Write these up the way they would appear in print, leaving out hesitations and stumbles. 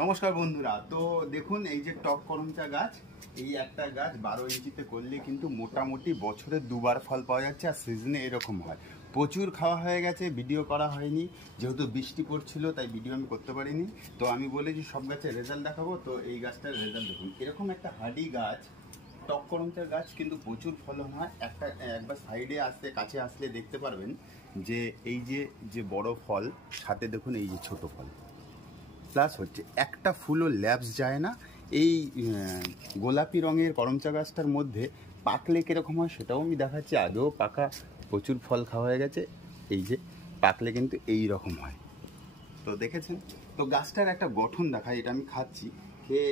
নমস্কার বন্ধুরা। তো দেখুন এই যে টক করমচা গাছ, এই একটা গাছ 12 ইঞ্চিতে করলে কিন্তু মোটামুটি বছরে দুবার ফল পাওয়া যাচ্ছে। আর সিজনে এরকম হয়। প্রচুর খাওয়া হয়ে গেছে, ভিডিও করা হয়নি যেহেতু বৃষ্টি পড়ছিল, তাই ভিডিও আমি করতে পারিনি। তো আমি বলেছি সব গাছের রেজাল্ট দেখাবো। তো এই গাছটার রেজাল্ট দেখুন, এরকম একটা হার্ডি গাছ, টক করমচার গাছ কিন্তু প্রচুর ফলন হয়। একবার সাইডে আসতে কাছে আসলে দেখতে পারবেন যে এই যে বড় ফল, সাথে দেখুন এই যে ছোট ফল, প্লাস হচ্ছে একটা ফুলও ল্যাপস যায় না। এই গোলাপি রঙের করমচা গাছটার মধ্যে পাকলে কীরকম হয় সেটাও আমি দেখাচ্ছি। আগেও পাকা প্রচুর ফল খাওয়া হয়ে গেছে, এই যে পাকলে কিন্তু এই রকম হয়। তো দেখেছেন তো গাছটার একটা গঠন দেখায়, এটা আমি খাচ্ছি, খেয়ে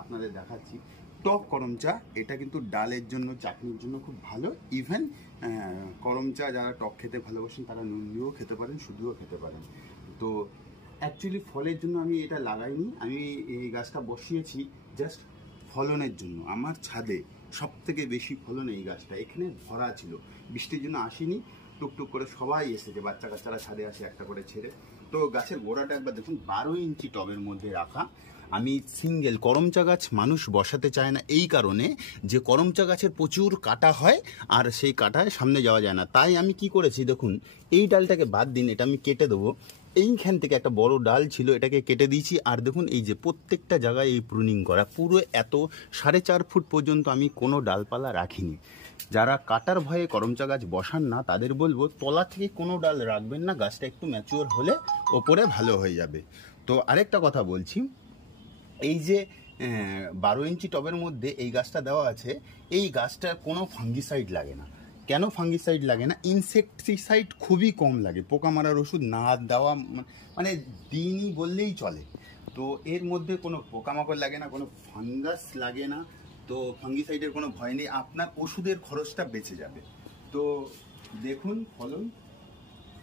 আপনাদের দেখাচ্ছি। টক করমচা এটা কিন্তু ডালের জন্য, চাটনির জন্য খুব ভালো। ইভেন করমচা যারা টক খেতে ভালোবাসেন তারা নুন দিয়েও খেতে পারেন, শুধুও খেতে পারেন। তো অ্যাকচুয়ালি ফলের জন্য আমি এটা লাগাইনি, আমি এই গাছটা বসিয়েছি জাস্ট ফলনের জন্য। আমার ছাদে সব থেকে বেশি ফলন এই গাছটা, এখানে ভরা ছিল, বৃষ্টির জন্য আসেনি। টুকটুক করে সবাই এসেছে, বাচ্চা কাচ্চারা ছাদে আসে একটা করে ছেড়ে। তো গাছের গোড়াটা একবার দেখুন, 12 ইঞ্চি টবের মধ্যে রাখা। আমি সিঙ্গেল করমচা গাছ মানুষ বসাতে চায় না এই কারণে যে করমচা গাছের প্রচুর কাটা হয়, আর সেই কাটায় সামনে যাওয়া যায় না। তাই আমি কি করেছি দেখুন, এই ডালটাকে বাদ দিন, এটা আমি কেটে দেবো। এইখান থেকে একটা বড় ডাল ছিল, এটাকে কেটে দিয়েছি। আর দেখুন এই যে প্রত্যেকটা জায়গায় এই প্রুনিং করা, পুরো এত 4.5 ফুট পর্যন্ত আমি কোনো ডালপালা রাখিনি। যারা কাটার ভয়ে করমচা গাছ বসান না তাদের বলবো তলা থেকে কোনো ডাল রাখবেন না, গাছটা একটু ম্যাচিওর হলে ওপরে ভালো হয়ে যাবে। তো আরেকটা কথা বলছি, এই যে 12 ইঞ্চি টবের মধ্যে এই গাছটা দেওয়া আছে, এই গাছটার কোনো ফাঙ্গিসাইড লাগে না। কেন ফাঙ্গিসাইড লাগে না? ইনসেকটিসাইড খুবই কম লাগে, পোকা মারার ওষুধ না দেওয়া মানে দিনই বললেই চলে। তো এর মধ্যে কোনো পোকামাকড় লাগে না, কোনো ফাঙ্গাস লাগে না। তো ফাঙ্গিসাইডের কোনো ভয় নেই, আপনার ওষুধের খরচটা বেঁচে যাবে। তো দেখুন ফলন,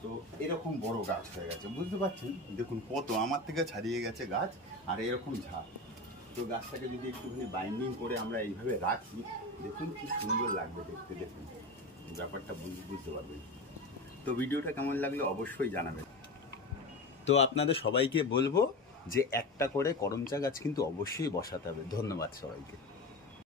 তো এরকম বড় গাছ হয়ে গেছে, বুঝতে পারছেন? দেখুন কত আমার থেকে ছাড়িয়ে গেছে গাছ, আর এরকম ঝাড়। তো গাছটাকে যদি একটুখানি বাইন্ডিং করে আমরা এইভাবে রাখি, দেখুন কি সুন্দর লাগবে দেখতে। দেখুন ব্যাপারটা বুঝতে পারবেন। তো ভিডিওটা কেমন লাগলো অবশ্যই জানাবেন। তো আপনাদের সবাইকে বলবো যে একটা করে করমচা গাছ কিন্তু অবশ্যই বসাতে হবে। ধন্যবাদ সবাইকে।